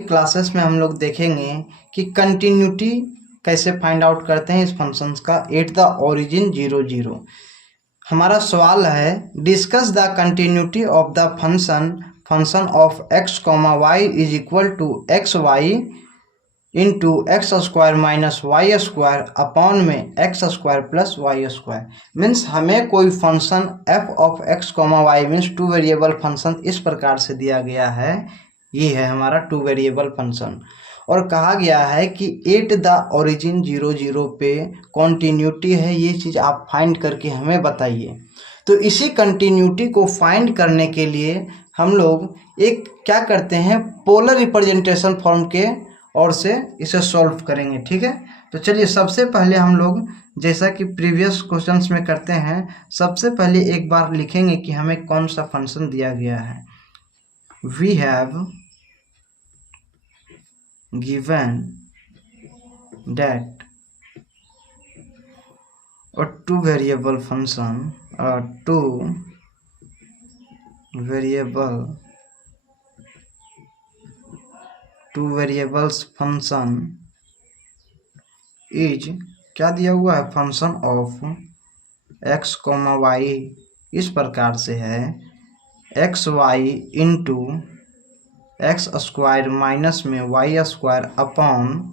Classes में हम लोग देखेंगे कि कंटिन्यूटी कैसे फाइंड आउट करते हैं इस फंक्शंस का एट द ओरिजिन 0 0। हमारा सवाल है discuss the continuity of the function of x comma Y is equal to X Y into X square minus Y square upon में X square plus Y square. Means हमें कोई function f of x comma Y means two variable function इस प्रकार से दिया गया है। ये है हमारा टू वेरिएबल फंक्शन और कहा गया है कि एट द ओरिजिन 0 0 पे कॉन्टीन्यूटी है। ये चीज़ आप फाइंड करके हमें बताइए। तो इसी कंटिन्यूटी को फाइंड करने के लिए हम लोग एक क्या करते हैं, पोलर रिप्रेजेंटेशन फॉर्म के और से इसे सॉल्व करेंगे। ठीक है, तो चलिए सबसे पहले हम लोग जैसा कि प्रीवियस क्वेश्चंस में करते हैं, सबसे पहले एक बार लिखेंगे कि हमें कौन सा फंक्शन दिया गया है। We have given that a two variable function, a two variables function is क्या दिया हुआ है, function of x comma Y इस प्रकार से है X Y into X square minus में Y square upon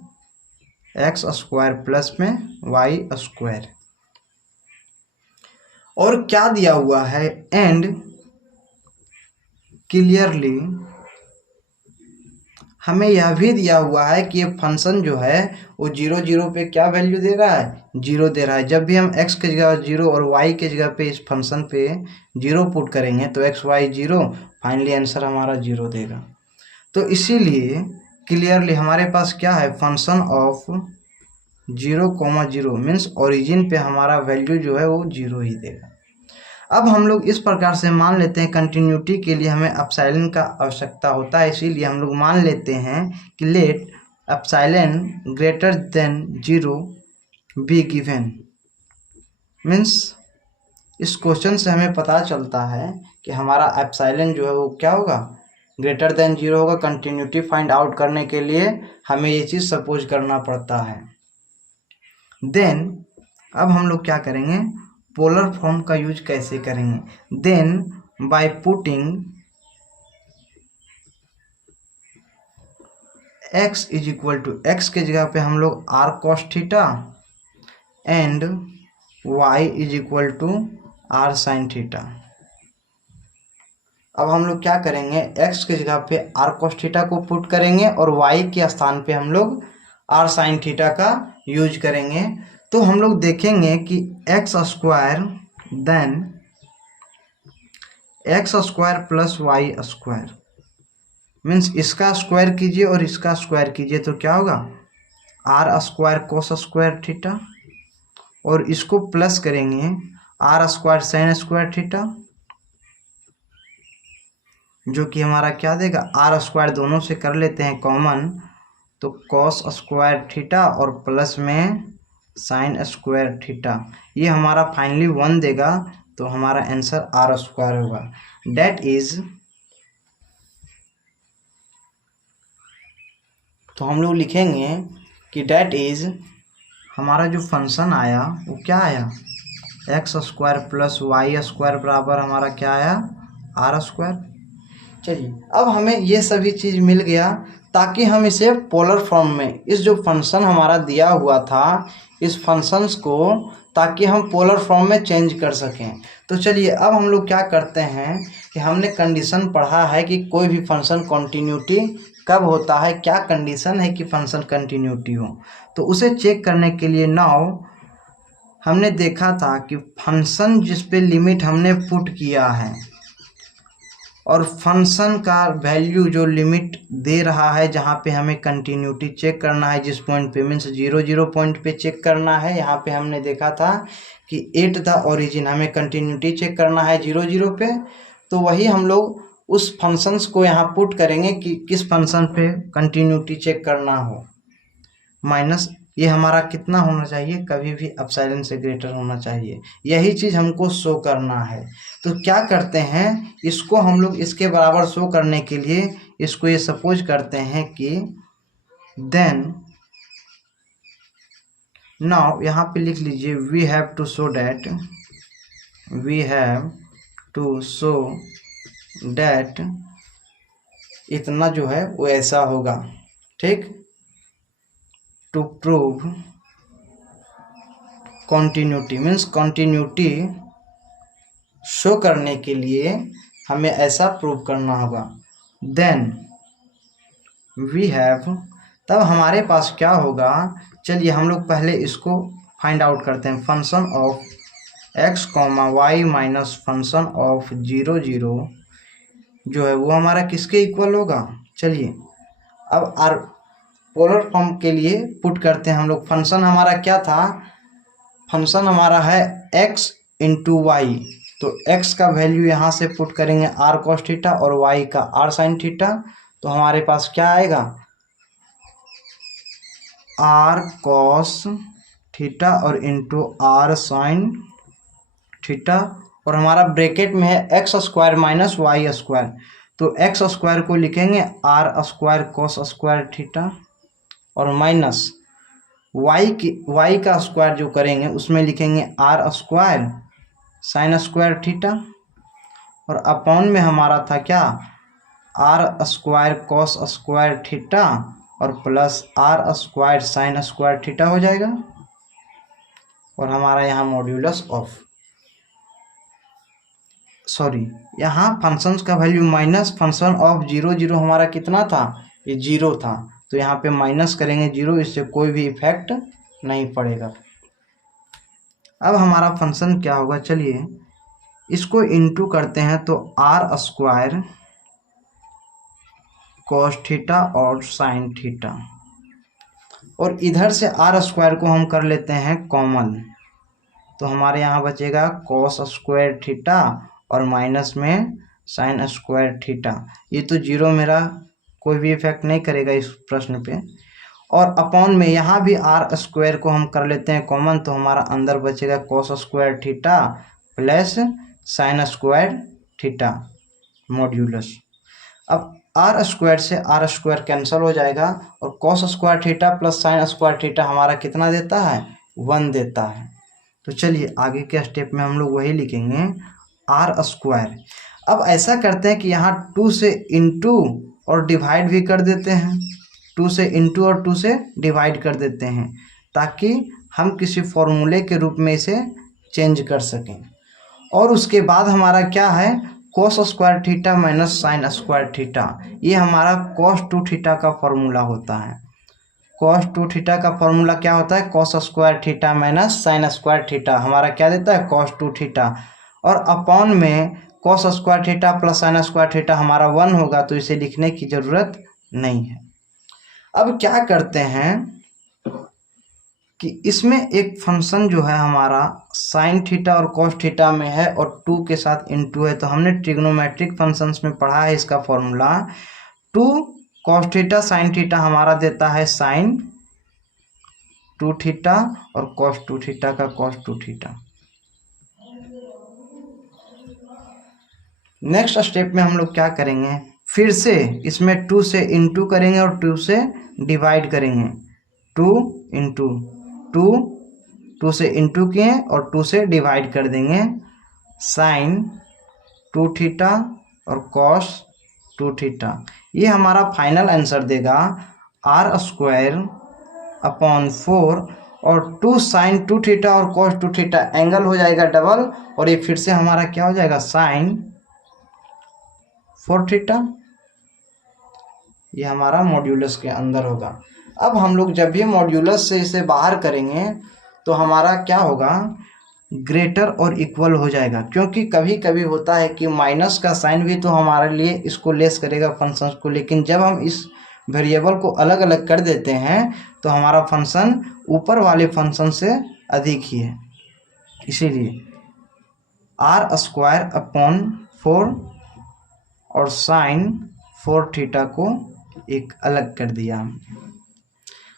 X square plus में वाई स्क्वायर। और क्या दिया हुआ है, एंड क्लियरली हमें यह भी दिया हुआ है कि ये फंक्शन जो है वो 0 0 पे क्या वैल्यू दे रहा है, 0 दे रहा है। जब भी हम x के जगह 0 और y के जगह पे इस फंक्शन पे 0 पुट करेंगे तो x y 0, फाइनली आंसर हमारा 0 देगा। तो इसीलिए क्लियरली हमारे पास क्या है, फंक्शन ऑफ 0 0 मीन्स ओरिजिन पे हमारा वैल्यू जो है वो 0 ही देगा। अब हम लोग इस प्रकार से मान लेते हैं कंटिन्यूटी के लिए हमें एप्सिलॉन का आवश्यकता होता है, इसीलिए हम लोग मान लेते हैं कि let epsilon greater than 0 be given. Means इस क्वेश्चन से हमें पता चलता है कि हमारा एप्सिलॉन जो है वो क्या होगा, ग्रेटर देन 0 होगा। कंटिन्यूटी फाइंड आउट करने के लिए हमें ये चीज़ सपोज करना पड़ता है। देन अब हम लोग क्या करेंगे, पोलर फॉर्म का यूज कैसे करेंगे। Then by putting x is equal to x के जगह पे हम लोग r cos theta and y is equal to r sin theta. अब हम लोग क्या करेंगे, x के जगह पे r cos थीटा को पुट करेंगे और y के स्थान पे हम लोग r sin थीटा का यूज करेंगे। तो हम लोग देखेंगे कि x square then x square plus Y square means इसका स्क्वायर कीजिए और इसका स्क्वायर कीजिए तो क्या होगा, r square cos square theta, और इसको प्लस करेंगे r square sine square theta, जो कि हमारा क्या देगा, आर स्क्वायर दोनों से कर लेते हैं कॉमन तो कॉस स्क्वायर थीटा और प्लस में साइन स्क्वायर थीटा। ये हमारा फाइनली 1 देगा, तो हमारा आंसर आर स्क्वायर होगा। डेट इज, तो हम लोग लिखेंगे कि डेट इज हमारा जो फंक्शन आया वो क्या आया, x square plus Y square बराबर हमारा क्या आया, आर स्क्वायर। चलिए अब हमें ये सभी चीज़ मिल गया ताकि हम इसे पोलर फॉर्म में, इस जो फंक्शन हमारा दिया हुआ था इस फंक्शंस को, ताकि हम पोलर फॉर्म में चेंज कर सकें। तो चलिए अब हम लोग क्या करते हैं कि हमने कंडीशन पढ़ा है कि कोई भी फंक्शन कंटिन्यूटी कब होता है, क्या कंडीशन है कि फंक्शन कंटिन्यूटी हो। तो उसे चेक करने के लिए नाउ हमने देखा था कि फंक्शन जिस पे लिमिट हमने पुट किया है और फंक्शन का वैल्यू जो लिमिट दे रहा है जहाँ पे हमें कंटिन्यूटी चेक करना है, जिस पॉइंट पे मीन्स 0 0 पॉइंट पे चेक करना है। यहाँ पे हमने देखा था कि एट द ओरिजिन हमें कंटिन्यूटी चेक करना है 0 0 पे। तो वही हम लोग उस फंक्शंस को यहाँ पुट करेंगे कि किस फंक्शन पे कंटिन्यूटी चेक करना हो। माइनस ये हमारा कितना होना चाहिए, कभी भी एप्सिलॉन से ग्रेटर होना चाहिए, यही चीज़ हमको शो करना है। तो क्या करते हैं, इसको हम लोग इसके बराबर शो करने के लिए इसको ये सपोज करते हैं कि देन नाउ यहाँ पे लिख लीजिए we have to show that इतना जो है वो ऐसा होगा, ठीक। To prove continuity means continuity show करने के लिए हमें ऐसा प्रूव करना होगा। देन वी हैव, तब हमारे पास क्या होगा, चलिए हम लोग पहले इसको फाइंड आउट करते हैं। Function of x, y minus function of 0 0 जो है वो हमारा किसके इक्वल होगा। चलिए अब आर पोलर फॉर्म के लिए पुट करते हैं हम लोग। फंक्शन हमारा क्या था, फंक्शन हमारा है x इंटू वाई, तो x का वैल्यू यहाँ से पुट करेंगे r cos थीटा और y का r sin थीटा, तो हमारे पास क्या आएगा r cos थीटा और इंटू r sin थीटा, और हमारा ब्रैकेट में है x square minus Y square, तो एक्स स्क्वायर को लिखेंगे r square cos square theta और माइनस y का स्क्वायर जो करेंगे उसमें लिखेंगे r square sine square theta, और अपॉन में हमारा था क्या r square cos square theta और plus r square sine square theta हो जाएगा, और हमारा यहाँ मॉड्यूलस ऑफ यहाँ फंक्शंस का वैल्यू माइनस फंक्शन ऑफ 0 0 हमारा कितना था, ये 0 था, तो यहाँ पे माइनस करेंगे 0, इससे कोई भी इफेक्ट नहीं पड़ेगा। अब हमारा फंक्शन क्या होगा, चलिए इसको इनटू करते हैं, तो r स्क्वायर cos थीटा और sin थीटा, और इधर से r स्क्वायर को हम कर लेते हैं कॉमन, तो हमारे यहाँ बचेगा cos स्क्वायर थीटा और माइनस में sin स्क्वायर थीटा। ये तो 0 मेरा कोई भी इफेक्ट नहीं करेगा इस प्रश्न पे, और अपॉन में यहाँ भी r स्क्वायर को हम कर लेते हैं कॉमन, तो हमारा अंदर बचेगा cos square theta plus sin square theta modulus. अब r स्क्वायर से r स्क्वायर कैंसिल हो जाएगा, और cos square theta plus sin square theta हमारा कितना देता है, 1 देता है। तो चलिए आगे के स्टेप में हम लोग वही लिखेंगे r स्क्वायर। अब ऐसा करते हैं कि यहाँ 2 से इंटू और डिवाइड भी कर देते हैं, 2 से इंटू और 2 से डिवाइड कर देते हैं, ताकि हम किसी फॉर्मूले के रूप में इसे चेंज कर सकें। और उसके बाद हमारा क्या है, cos square theta minus sign square theta, ये हमारा cos 2 थीटा का फॉर्मूला होता है। cos 2 थीटा का फॉर्मूला क्या होता है, cos square theta minus sign square theta, हमारा क्या देता है cos 2 थीटा, और अपॉन में cos square theta plus sign square theta हमारा 1 होगा, तो इसे लिखने की ज़रूरत नहीं है। अब क्या करते हैं कि इसमें एक फंक्शन जो है हमारा साइन थीटा और cos थीटा में है और 2 के साथ इनटू है, तो हमने ट्रिग्नोमेट्रिक फंक्शंस में पढ़ा है इसका formula. 2 cos theta sine theta हमारा देता है साइन 2 थीटा और cos 2 थीटा का cos 2 थीटा। नेक्स्ट स्टेप में हम लोग क्या करेंगे, फिर से इसमें 2 से इंटू करेंगे और 2 से डिवाइड करेंगे, 2 इंटू 2 से इंटू किए और 2 से डिवाइड कर देंगे, साइन 2 थीटा और cos 2 थीटा। ये हमारा फाइनल आंसर देगा r स्क्वायर अपॉन 4 और 2 साइन 2 थीटा और cos 2 थीटा एंगल हो जाएगा डबल, और ये फिर से हमारा क्या हो जाएगा साइन 4 थीटा, ये हमारा मॉड्यूलस के अंदर होगा। अब हम लोग जब भी मॉड्यूलस से इसे बाहर करेंगे तो हमारा क्या होगा, ग्रेटर और इक्वल हो जाएगा, क्योंकि कभी कभी होता है कि माइनस का साइन भी तो हमारे लिए इसको लेस करेगा फंक्शन को, लेकिन जब हम इस वेरिएबल को अलग अलग कर देते हैं तो हमारा फंक्शन ऊपर वाले फंक्शन से अधिक ही है। इसीलिए r स्क्वायर अपॉन 4 और साइन 4 थीटा को एक अलग कर दिया।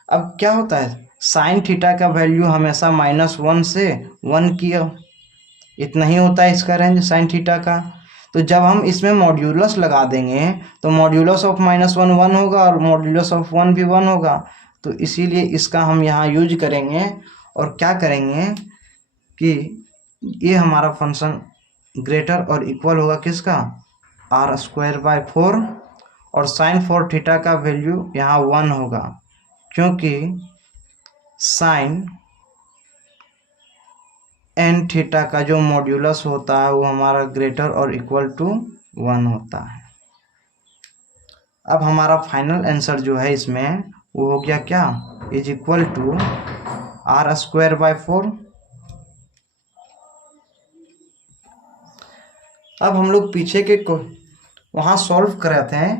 अब क्या होता है, साइन थीटा का वैल्यू हमेशा -1 से 1 किया, इतना ही होता है इसका रेंज साइन थीटा का। तो जब हम इसमें मॉड्यूलस लगा देंगे तो मॉड्यूलस ऑफ -1 1 होगा और मॉड्यूलस ऑफ 1 भी 1 होगा। तो इसीलिए इसका हम यहाँ यूज करेंगे और क्या करेंगे कि ये हमारा फंक्शन ग्रेटर और इक्वल होगा किसका, r²/4 और sin 4 थीटा का वैल्यू यहाँ 1 होगा, क्योंकि sin n थीटा का जो मॉड्यूलस होता है वो हमारा ग्रेटर और इक्वल टू 1 होता है। अब हमारा फाइनल आंसर जो है इसमें वो हो गया क्या, इज इक्वल टू r²/4। अब हम लोग पीछे के को वहाँ सॉल्व कर रहे थे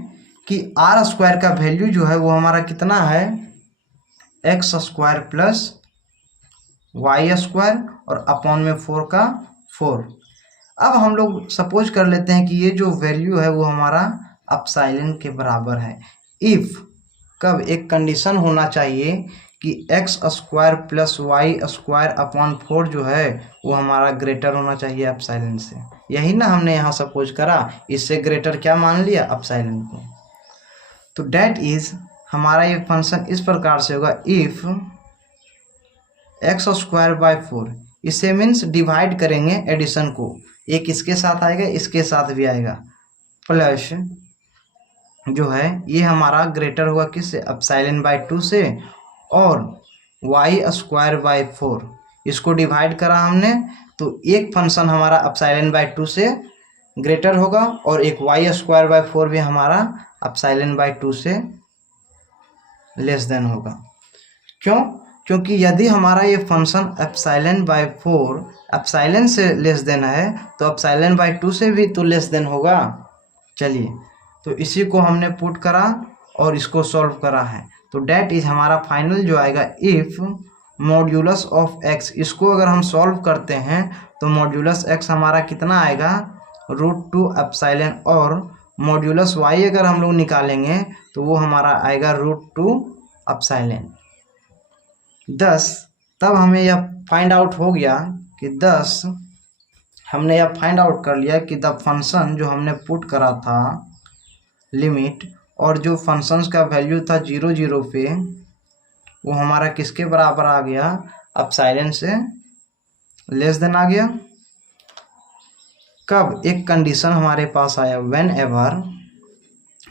कि r² का वैल्यू जो है वो हमारा कितना है, x² प्लस y² और अपॉन में 4 का 4। अब हम लोग सपोज कर लेते हैं कि ये जो वैल्यू है वो हमारा एप्सिलॉन के बराबर है। इफ़ कब एक कंडीशन होना चाहिए कि x² प्लस y² अपॉन 4 जो है वो हमारा ग्रेटर होना चाहिए एप्सिलॉन से। यही ना हमने यहाँ सपोज करा, इससे ग्रेटर क्या मान लिया, एप्सिलॉन को। तो डेट इज हमारा ये फंक्शन इस प्रकार से होगा, इफ x²/4, इसे मीन्स डिवाइड करेंगे एडिशन को, एक इसके साथ आएगा इसके साथ भी आएगा, प्लस जो है ये हमारा ग्रेटर हुआ किससे, एप्सिलॉन/2 से, और y²/4 इसको डिवाइड करा हमने, तो एक फंक्शन हमारा एप्सिलॉन/2 से ग्रेटर होगा और एक y²/4 भी हमारा एप्सिलॉन/2 से लेस देन होगा। क्यों, क्योंकि यदि हमारा ये फंक्शन एप्सिलॉन/4 एप्सिलॉन से लेस देन है तो एप्सिलॉन/2 से भी तो लेस देन होगा। चलिए, तो इसी को हमने पुट करा और इसको सॉल्व करा है। तो डेट इज हमारा फाइनल जो आएगा, इफ मॉड्यूलस ऑफ x, इसको अगर हम सॉल्व करते हैं तो मॉड्यूलस x हमारा कितना आएगा, √2 एप्सिलॉन, और मॉड्यूलस y अगर हम लोग निकालेंगे तो वो हमारा आएगा √2 एप्सिलॉन। 10 तब हमें यह फाइंड आउट हो गया कि 10 हमने यह फाइंड आउट कर लिया कि द फंक्शन जो हमने पुट करा था लिमिट, और जो फंक्शंस का वैल्यू था 0 0 पे, वो हमारा किसके बराबर आ गया, एप्सिलॉन से लेस देन आ गया। कब एक कंडीशन हमारे पास आया, when ever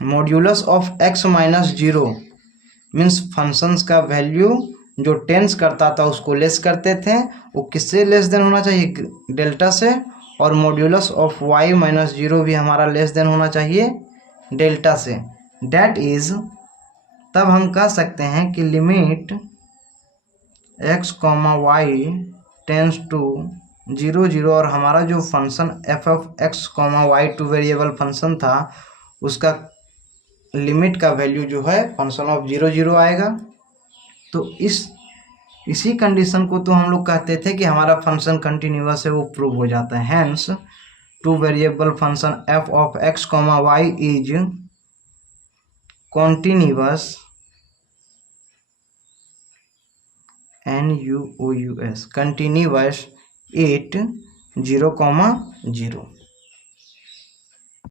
modulus of x - 0 means functions का वैल्यू जो टेंस करता था उसको लेस करते थे, वो किससे लेस देन होना चाहिए, डेल्टा से, और मॉड्यूलस ऑफ y - 0 भी हमारा लेस देन होना चाहिए डेल्टा से। डेट इज तब हम कह सकते हैं कि limit x, y tends to 0 0, और हमारा जो function f(x, y) 2 variable function था उसका लिमिट का वैल्यू जो है फंक्शन ऑफ 0 0 आएगा। तो इसी कंडीशन को तो हम लोग कहते थे कि हमारा फंक्शन कंटिन्यूअस है, वो प्रूव हो जाता है। Hence 2 variable function f(x, y) is continuous NUOUS continuous at 0, 0।